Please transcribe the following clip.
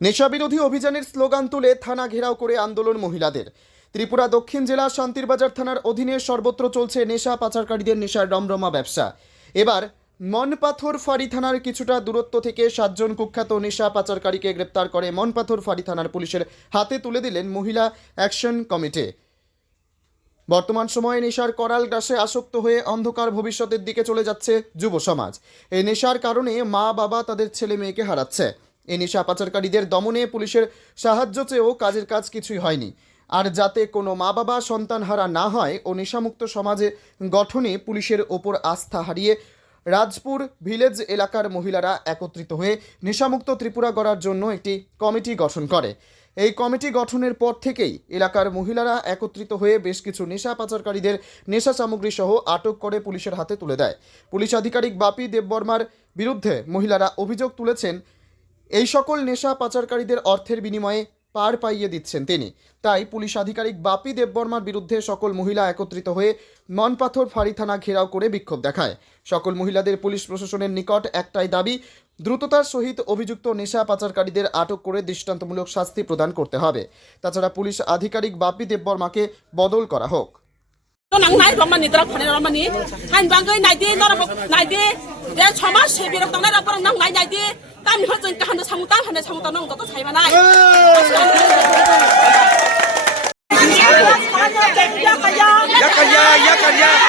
নেশাবিরোধী অভিযানের স্লোগান তুলে থানা ঘেরাও করে আন্দোলন মহিলাদের। ত্রিপুরা দক্ষিণ জেলা শান্তিরবাজার থানার অধীনে সর্বত্র চলছে নেশা পাচারকারীদের নেশার রমরমা ব্যবসা। এবার মনপাথর ফাঁড়ি থানার কিছুটা দূরত্ব থেকে সাতজন কুখ্যাত নেশা পাচারকারীকে গ্রেপ্তার করে মনপাথর ফাঁড়ি থানার পুলিশের হাতে তুলে দিলেন মহিলা অ্যাকশন কমিটি। বর্তমান সময়ে নেশার করাল গ্রাসে আসক্ত হয়ে অন্ধকার ভবিষ্যতের দিকে চলে যাচ্ছে যুব সমাজ এই নেশার কারণে মা বাবা তাদের ছেলে মেয়েকে হারাচ্ছে। এই নেশা পাচারকারীদের দমনে পুলিশের সাহায্য চেয়েও কাজের কাজ কিছুই হয়নি। আর যাতে কোনো মা বাবা, সন্তান হারা না হয়, ও নেশামুক্ত সমাজে গঠনে পুলিশের ওপর আস্থা হারিয়ে রাজপুর ভিলেজ এলাকার মহিলারা একত্রিত হয়ে নেশামুক্ত ত্রিপুরা গড়ার জন্য একটি কমিটি গঠন করে। এই কমিটি গঠনের পর থেকেই এলাকার মহিলারা একত্রিত হয়ে বেশ কিছু নেশা পাচারকারীদের নেশা সামগ্রী সহ আটক করে পুলিশের হাতে তুলে দেয়। পুলিশ আধিকারিক বাপি দেববর্মার বিরুদ্ধে মহিলারা অভিযোগ তুলেছেন এই সকল নেশা পাচারকারীদের অর্থের বিনিময়ে পার পাইয়ে দিচ্ছেন তিনি। তাই পুলিশ আধিকারিক বাপি দেববর্মার বিরুদ্ধে সকল মহিলা একত্রিত হয়ে মনপাথর ফাঁড়ি থানা ঘেরাও করে বিক্ষোভ দেখায়। সকল মহিলাদের পুলিশ প্রশাসনের নিকট একটাই দাবি, দ্রুততার সহিত অভিযুক্ত নেশা পাচারকারীদের আটক করে দৃষ্টান্তমূলক শাস্তি প্রদান করতে হবে। তাছাড়া পুলিশ আধিকারিক বাপি দেববর্মাকে বদল করা হোক। de 딴 여자니까 하나 참고 딴 하나 참고 딴 것도 차이만 나 이. 약간야 약간 야.